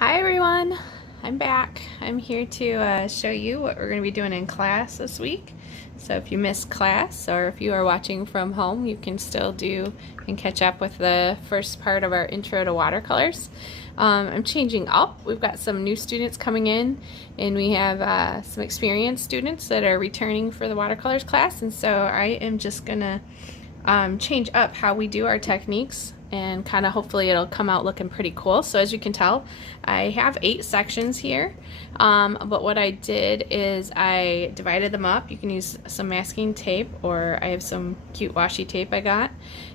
Hi everyone, I'm back. I'm here to show you what we're going to be doing in class this week. So if you missed class or if you are watching from home, you can still do and catch up with the first part of our intro to watercolors. I'm changing up. We've got some new students coming in and we have some experienced students that are returning for the watercolors class, and so I am just going to change up how we do our techniques, and kind of hopefully it'll come out looking pretty cool. So as you can tell, I have 8 sections here, but what I did is I divided them up. You can use some masking tape, or I have some cute washi tape I got,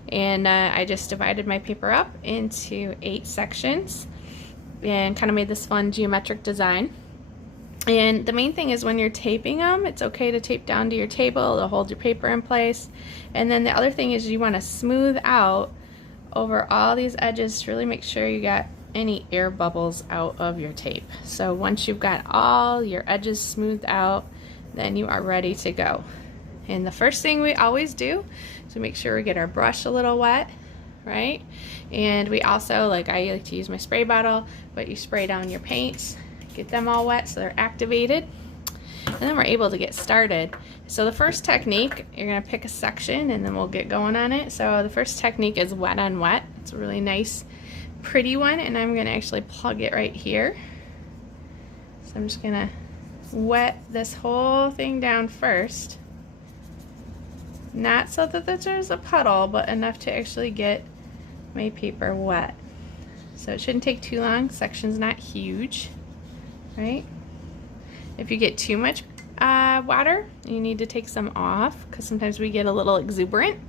and I just divided my paper up into 8 sections and kind of made this fun geometric design. And the main thing is when you're taping them, it's okay to tape down to your table to hold your paper in place. And then the other thing is you want to smooth out over all these edges to really make sure you got any air bubbles out of your tape. So once you've got all your edges smoothed out, then you are ready to go. And the first thing we always do is we make sure we get our brush a little wet, right? And we also, I like to use my spray bottle, but you spray down your paints, get them all wet so they're activated, and then we're able to get started. So the first technique, you're going to pick a section and then we'll get going on it. So the first technique is wet on wet. It's a really nice pretty one, and I'm going to actually plug it right here. So I'm just going to wet this whole thing down first, not so that there's a puddle, but enough to actually get my paper wet. So it shouldn't take too long. Section's not huge, right? If you get too much water, you need to take some off, because sometimes we get a little exuberant.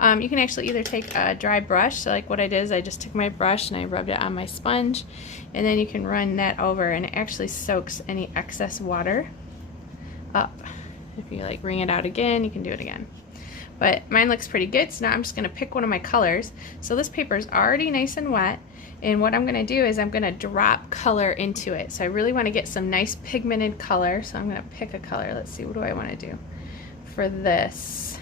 You can actually either take a dry brush, so like what I did is I just took my brush and I rubbed it on my sponge, and then you can run that over and it actually soaks any excess water up. If you wring it out again, you can do it again. But mine looks pretty good, so now I'm just going to pick one of my colors. So this paper is already nice and wet, and what I'm going to do is I'm going to drop color into it. So I really want to get some nice pigmented color, so I'm going to pick a color. Let's see, what do I want to do for this?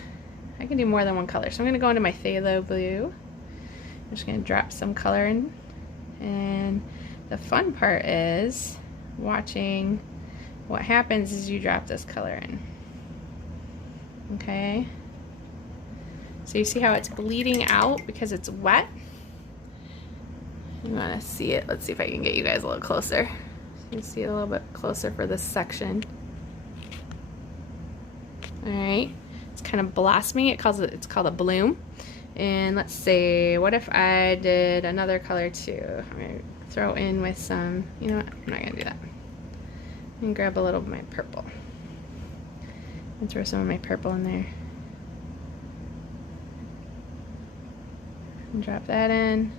I can do more than one color, so I'm going to go into my phthalo blue. I'm just going to drop some color in, and the fun part is watching what happens as you drop this color in. Okay, so you see how it's bleeding out because it's wet? You want to see it. Let's see if I can get you guys a little closer. So you can see it a little bit closer for this section. Alright, it's kind of blossoming. It's called a bloom. And let's see, what if I did another color too? I'm going to throw in with some, you know what, I'm not going to do that. I'm going to grab a little of my purple and throw some of my purple in there. And drop that in.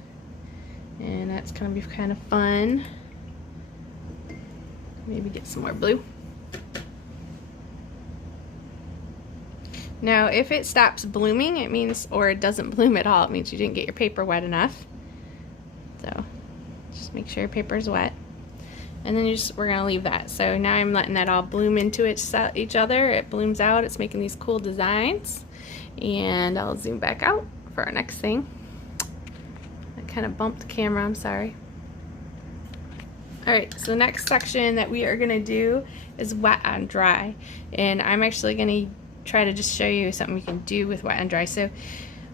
And that's going to be kind of fun. Maybe get some more blue. Now if it stops blooming, it means, or it doesn't bloom at all, it means you didn't get your paper wet enough. So just make sure your paper is wet. And then we're going to leave that. So now I'm letting that all bloom into each other. It blooms out. It's making these cool designs. And I'll zoom back out for our next thing. Kind of bumped the camera, I'm sorry. Alright, so the next section that we are going to do is wet on dry, and I'm actually going to try to just show you something we can do with wet and dry. So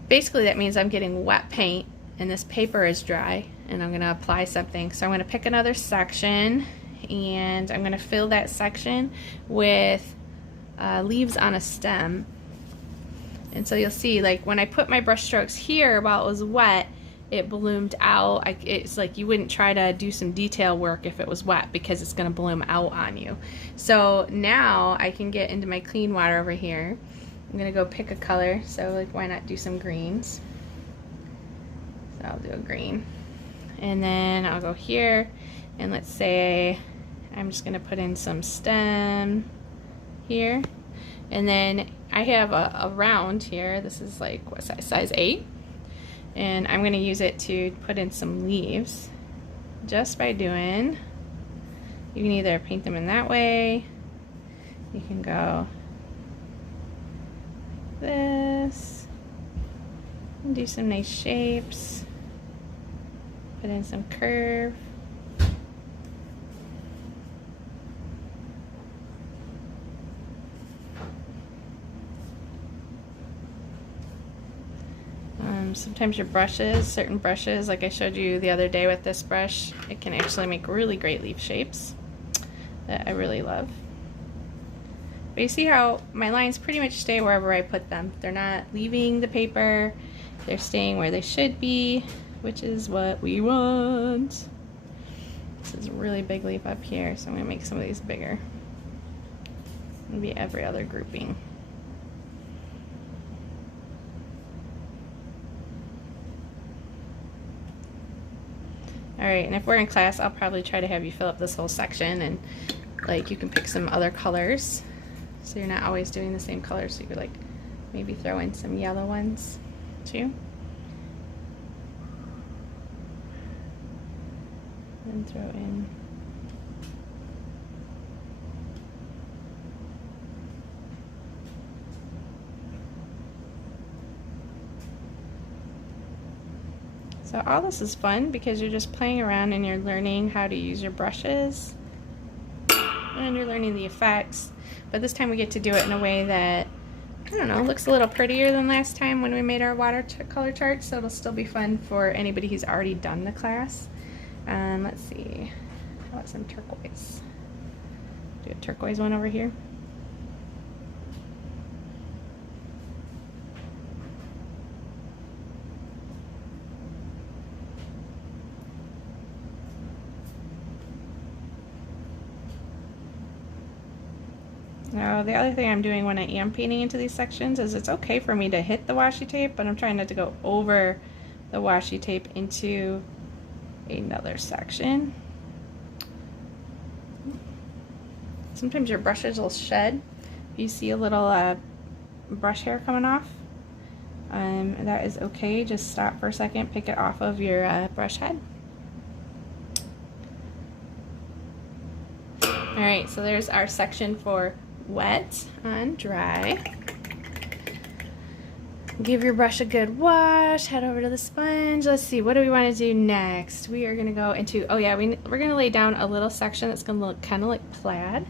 basically that means I'm getting wet paint and this paper is dry, and I'm going to apply something. So I'm going to pick another section and I'm going to fill that section with leaves on a stem. And so you'll see, when I put my brush strokes here while it was wet, it bloomed out. It's like you wouldn't try to do some detail work if it was wet, because it's going to bloom out on you. So now I can get into my clean water over here. I'm going to go pick a color, so why not do some greens? So I'll do a green. And then I'll go here, and let's say I'm just going to put in some stem here. And then I have a round here. This is what size 8. And I'm going to use it to put in some leaves just by doing, you can either paint them in that way, you can go like this, and do some nice shapes, put in some curve, Sometimes your brushes, certain brushes, like I showed you the other day with this brush, it can actually make really great leaf shapes that I really love. But you see how my lines pretty much stay wherever I put them. They're not leaving the paper, they're staying where they should be, which is what we want. This is a really big leaf up here, so I'm going to make some of these bigger. Maybe every other grouping. Alright, and if we're in class, I'll probably try to have you fill up this whole section, and like you can pick some other colors, so you're not always doing the same colors, so you could like maybe throw in some yellow ones too. And throw in so all this is fun because you're just playing around and you're learning how to use your brushes and you're learning the effects, but this time we get to do it in a way that, I don't know, looks a little prettier than last time when we made our watercolor charts, so it'll still be fun for anybody who's already done the class. Let's see, how about some turquoise? Do a turquoise one over here. Now, the other thing I'm doing when I am painting into these sections is it's okay for me to hit the washi tape, but I'm trying not to go over the washi tape into another section. Sometimes your brushes will shed. If you see a little brush hair coming off, that is okay. Just stop for a second, pick it off of your brush head. Alright, so there's our section for wet on dry. Give your brush a good wash, head over to the sponge. Let's see, what do we want to do next? We are going to go into, oh yeah, we're going to lay down a little section that's going to look kind of like plaid.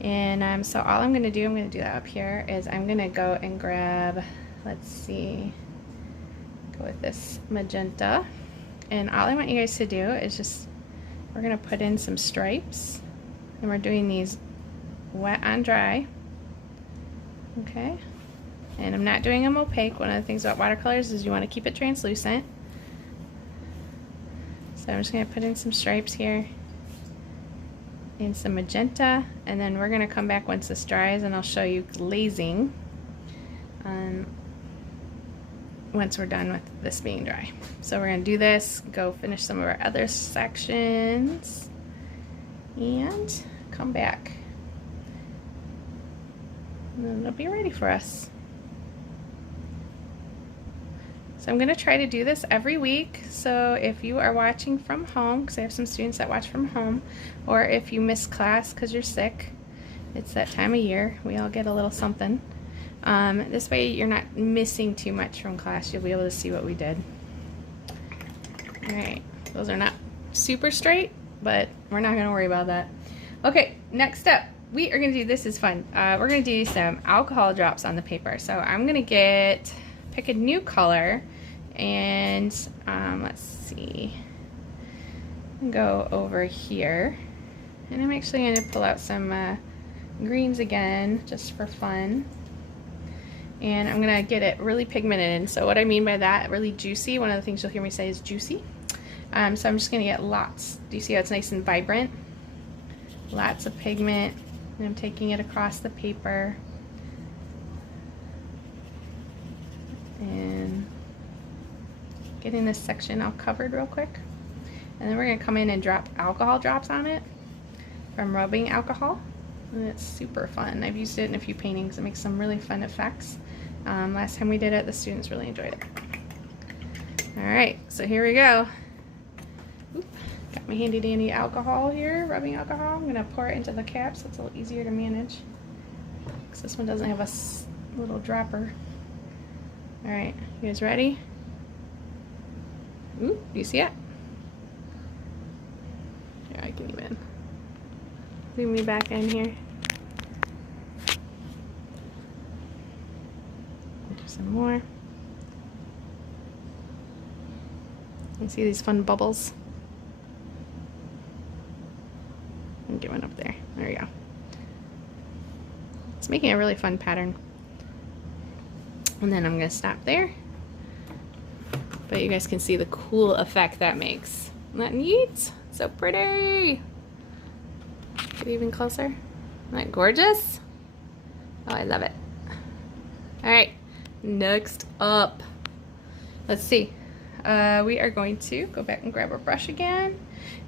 And so all I'm going to do that up here, is I'm going to go and grab, let's see, go with this magenta. And all I want you guys to do is just, we're going to put in some stripes. And we're doing these wet on dry. Okay. And I'm not doing them opaque. One of the things about watercolors is you want to keep it translucent. So I'm just going to put in some stripes here and some magenta, and then we're going to come back once this dries and I'll show you glazing once we're done with this being dry. So we're going to do this, go finish some of our other sections, and come back. And then it'll be ready for us. So I'm going to try to do this every week, so if you are watching from home, because I have some students that watch from home, or if you miss class because you're sick, it's that time of year, we all get a little something. This way you're not missing too much from class, you'll be able to see what we did. Alright, those are not super straight, but we're not going to worry about that. Okay, next up, we are going to do, this is fun, we're going to do some alcohol drops on the paper. So I'm going to pick a new color, and let's see, go over here, and I'm actually going to pull out some greens again just for fun, and I'm going to get it really pigmented. And so what I mean by that, really juicy, one of the things you'll hear me say is juicy. So I'm just going to get lots, do you see how it's nice and vibrant? Lots of pigment, and I'm taking it across the paper and getting this section all covered real quick. And then we're going to come in and drop alcohol drops on it from rubbing alcohol, and it's super fun. I've used it in a few paintings. It makes some really fun effects. Last time we did it, the students really enjoyed it. Alright, so here we go. Oop, got my handy dandy alcohol here, rubbing alcohol. I'm going to pour it into the cap so it's a little easier to manage, because this one doesn't have a little dropper. Alright, you guys ready? Ooh, do you see it? Yeah, I can even zoom me back in here. Do some more. You see these fun bubbles? And get one up there. There you go. It's making a really fun pattern. And then I'm going to stop there. But you guys can see the cool effect that makes. Isn't that neat? So pretty. Get even closer. Isn't that gorgeous? Oh, I love it. All right, next up. Let's see. We are going to go back and grab our brush again.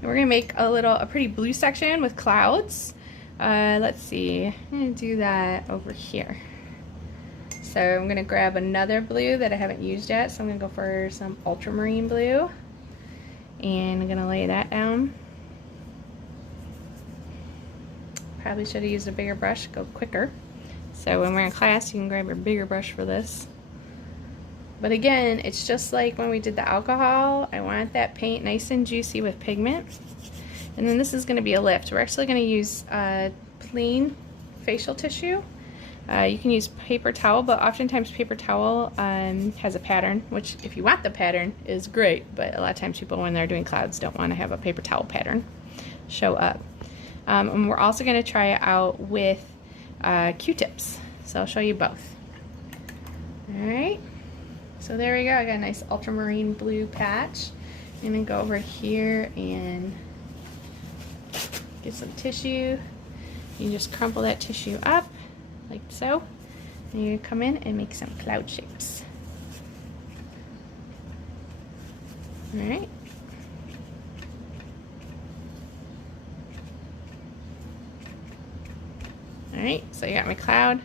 And we're going to make a pretty blue section with clouds. Let's see. I'm going to do that over here. So I'm going to grab another blue that I haven't used yet. So I'm going to go for some ultramarine blue. And I'm going to lay that down. Probably should have used a bigger brush, go quicker. So when we're in class, you can grab your bigger brush for this. But again, it's just like when we did the alcohol. I want that paint nice and juicy with pigment. And then this is going to be a lift. We're actually going to use plain facial tissue. You can use paper towel, but oftentimes paper towel has a pattern, which if you want the pattern is great, but a lot of times people when they're doing clouds don't want to have a paper towel pattern show up. And we're also going to try it out with Q-tips, so I'll show you both. Alright, so there we go. I got a nice ultramarine blue patch. I'm going to go over here and get some tissue. You just crumple that tissue up like so, and you come in and make some cloud shapes. Alright. Alright, so you got my cloud.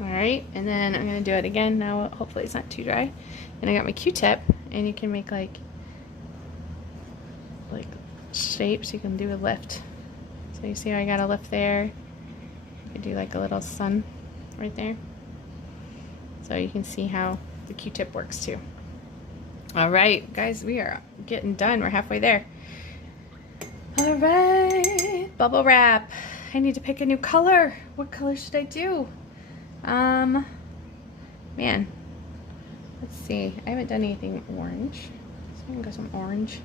Alright, and then I'm going to do it again now. Hopefully it's not too dry. And I got my Q-tip, and you can make like shapes. You can do a lift. So you see how I got a lift there. You could do like a little sun right there. So you can see how the Q-tip works too. Alright, guys, we are getting done. We're halfway there. Alright, bubble wrap. I need to pick a new color. What color should I do? Man, let's see. I haven't done anything orange. So I can go some orange.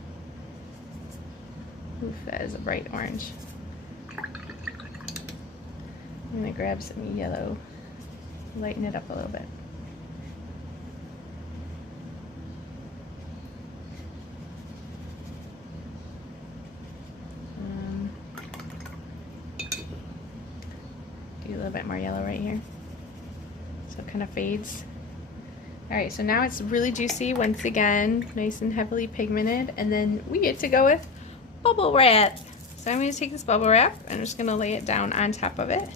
Oof, that is a bright orange. I'm gonna grab some yellow, lighten it up a little bit. Do a little bit more yellow right here, so it kind of fades. Alright, so now it's really juicy once again, nice and heavily pigmented, and then we get to go with bubble wrap. So I'm going to take this bubble wrap, I'm just going to lay it down on top of it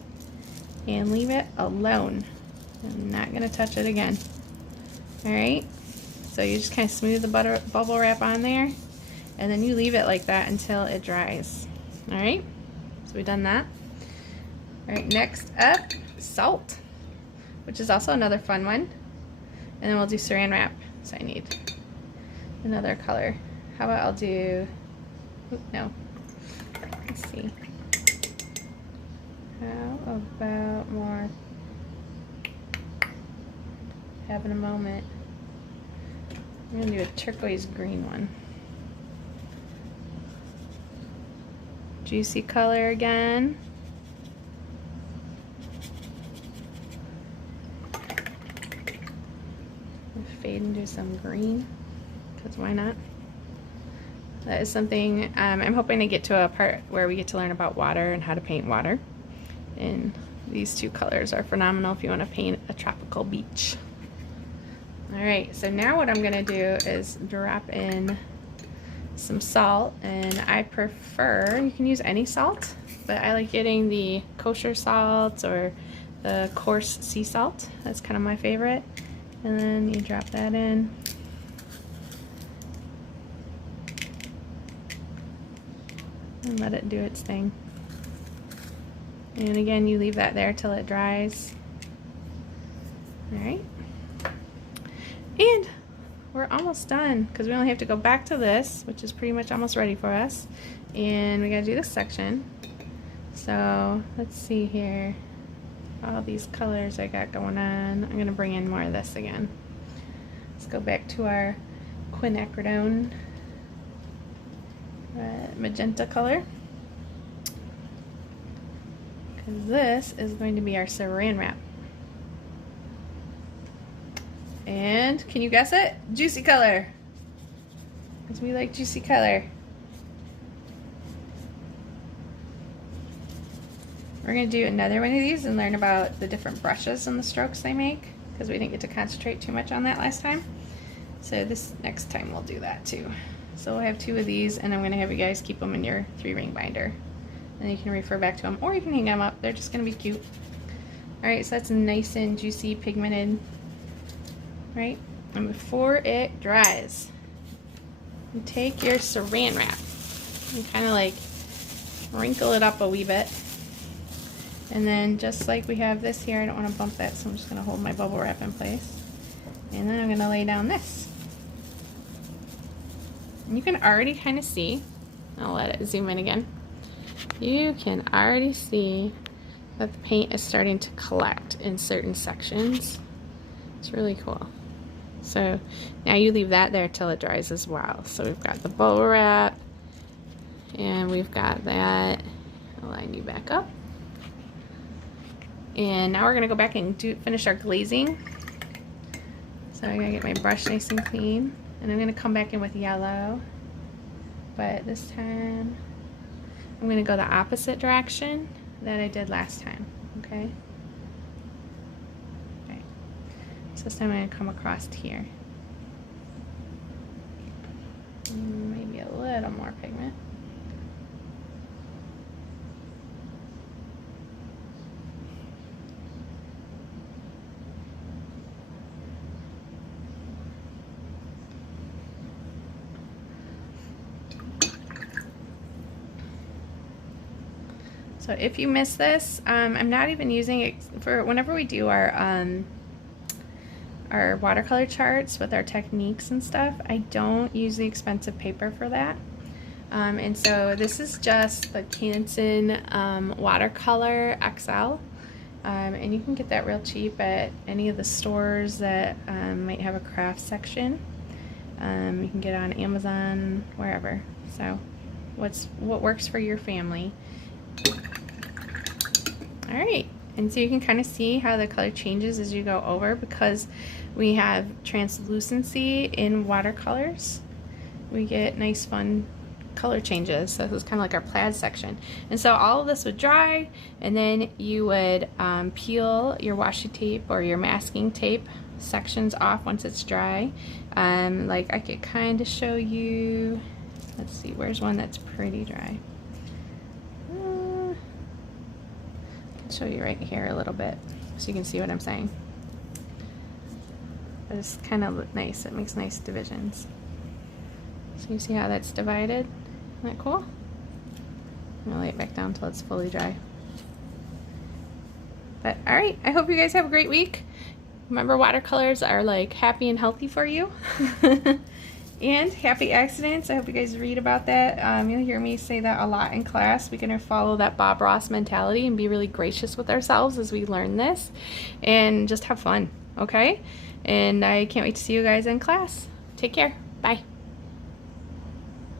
and leave it alone. I'm not going to touch it again. Alright, so you just kind of smooth the bubble wrap on there, and then you leave it like that until it dries. Alright, so we've done that. Alright, next up, salt, which is also another fun one. And then we'll do saran wrap. So I need another color. How about I'll do, no, let's see. How about more, having a moment. I'm gonna do a turquoise green one. Juicy color again. Fade into some green, because why not? That is something I'm hoping to get to a part where we get to learn about water and how to paint water. And these two colors are phenomenal if you want to paint a tropical beach. Alright, so now what I'm going to do is drop in some salt, and I prefer, you can use any salt, but I like getting the kosher salt or the coarse sea salt. That's kind of my favorite. And then you drop that in. And let it do its thing. And again, you leave that there till it dries. Alright. And we're almost done, because we only have to go back to this, which is pretty much almost ready for us. And we gotta do this section. So let's see here. All these colors I got going on. I'm gonna bring in more of this again. Let's go back to our quinacridone magenta color, because this is going to be our saran wrap. And can you guess it? Juicy color, because we like juicy color. We're going to do another one of these and learn about the different brushes and the strokes they make, because we didn't get to concentrate too much on that last time. So this next time we'll do that too. So we'll have 2 of these, and I'm going to have you guys keep them in your 3-ring binder. And you can refer back to them, or you can hang them up. They're just going to be cute. Alright, so that's nice and juicy, pigmented. Right? And before it dries, you take your saran wrap and kind of like wrinkle it up a wee bit. And then just like we have this here, I don't want to bump that, so I'm just going to hold my bubble wrap in place. And then I'm going to lay down this. And you can already kind of see, I'll let it zoom in again. You can already see that the paint is starting to collect in certain sections. It's really cool. So now you leave that there till it dries as well. So we've got the bubble wrap, and we've got that. I'll line you back up. And now we're going to go back and finish our glazing. So I'm going to get my brush nice and clean. And I'm going to come back in with yellow. But this time, I'm going to go the opposite direction that I did last time. Okay? Okay. So this time I'm going to come across here. Maybe a little more pigment. So if you miss this, I'm not even using it for whenever we do our watercolor charts with our techniques and stuff. I don't use the expensive paper for that. And so this is just the Canson Watercolor XL. And you can get that real cheap at any of the stores that might have a craft section. You can get it on Amazon, wherever. So what works for your family. Alright, and so you can kind of see how the color changes as you go over, because we have translucency in watercolors. We get nice fun color changes. So this is kind of like our plaid section. And so all of this would dry, and then you would peel your washi tape or your masking tape sections off once it's dry. Like I could kind of show you, let's see, where's one that's pretty dry? Show you right here a little bit so you can see what I'm saying. But it's kind of nice. It makes nice divisions. So you see how that's divided? Isn't that cool? I'm gonna lay it back down until it's fully dry. But alright, I hope you guys have a great week. Remember, watercolors are like happy and healthy for you. And happy accidents. I hope you guys read about that. You'll hear me say that a lot in class. We're going to follow that Bob Ross mentality and be really gracious with ourselves as we learn this. And just have fun, okay? And I can't wait to see you guys in class. Take care. Bye.